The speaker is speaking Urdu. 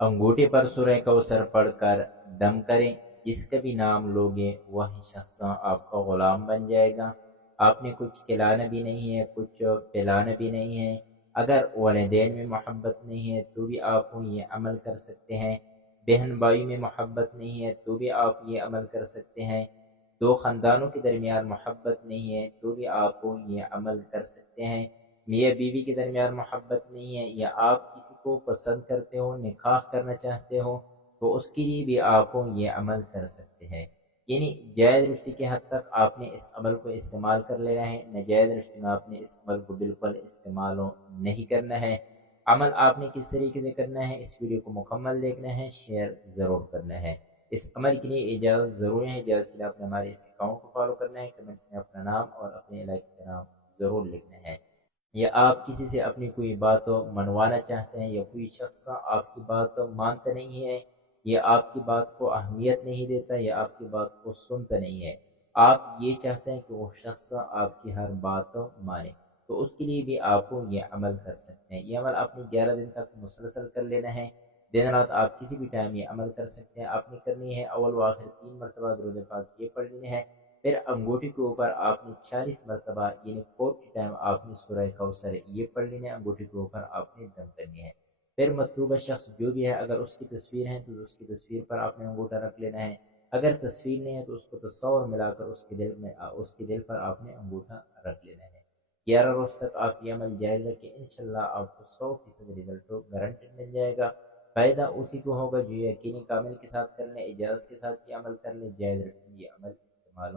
انگوٹھے پر سورہ کوثر پڑھ کر دم کریں، جس کا بھی نام لوگے وہی شخص آپ کا غلام بن جائے گا۔ آپ نے کچھ کھلانا بھی نہیں ہے، کچھ پلانا بھی نہیں ہے۔ اگر والدین میں محبت نہیں ہے تو بھی آپ یہ عمل کر سکتے ہیں۔ بہن بھائی میں محبت نہیں ہے تو بھی آپ یہ عمل کر سکتے ہیں۔ دو خاندانوں کے درمیان محبت نہیں ہے تو بھی آپ یہ عمل کر سکتے ہیں۔ میاں بیوی کے درمیان محبت نہیں ہے، یا آپ کسی کو پسند کرتے ہو، نکاح کرنا چاہتے ہو، تو اس کے لیے بھی آپ یہ عمل کر سکتے ہیں۔ یعنی جائز رشتے کی حد تک آپ نے اس عمل کو استعمال کر لینا ہے، ناجائز رشتے میں آپ نے اس عمل کو بالکل استعمال نہیں کرنا ہے۔ عمل آپ نے کس طریقے سے کرنا ہے، اس ویڈیو کو مکمل دیکھنا ہے، شیئر ضرور کرنا ہے۔ اس عمل کے لیے اجازت ضروری ہے، اجازت کے لیے آپ نے ہمارے اس اکاؤنٹ کو فالو کرنا ہے، کمنٹس میں اپنا نام اور اپنے علاقے کا نام ضرور لکھنا ہے۔ یا آپ کسی سے اپنی کوئی بات منوانا چاہتے ہیں، یا کوئی شخص آپ کی بات مانتا نہیں ہے، یا آپ کی بات کو اہمیت نہیں دیتا، یا آپ کی بات کو سنتا نہیں ہے، آپ یہ چاہتے ہیں کہ وہ شخص آپ کی ہر بات مانے، تو اس کے لیے بھی آپ کو یہ عمل کر سکتے ہیں۔ یہ عمل آپ نے 11 دن تک مسلسل کر لینا ہے، دن رات آپ کسی بھی ٹائم یہ عمل کر سکتے ہیں۔ آپ نے کرنی ہے اول و آخر 3 مرتبہ درود پاک یہ پڑھ لینا ہے، پھر انگوٹھی کے اوپر آپ نے 40 مرتبہ یعنی 40 ٹائم آپ نے سورہ کوثر یہ پڑھ لینا ہے، انگوٹھی کے اوپر آپ نے دم کرنی ہے۔ پھر مطلوبہ شخص جو بھی ہے، اگر اس کی تصویر ہے تو اس کی تصویر پر آپ نے انگوٹھا رکھ لینا ہے، اگر تصویر نہیں ہے تو اس کو تصور ملا کر اس کے دل پر آپ نے انگوٹھا رکھ لینا ہے۔ 11 روز تک آپ یہ عمل جاری رکھیں، انشاءاللہ آپ کو 100% رزلٹ گارنٹیڈ مل جائے گا۔ فائدہ اسی کو ہوگا جو یقینی کامل کے ساتھ کر لیں، اجازت کے ساتھ یہ عمل کر لیں، جائز رکھیں یہ عمل استعمال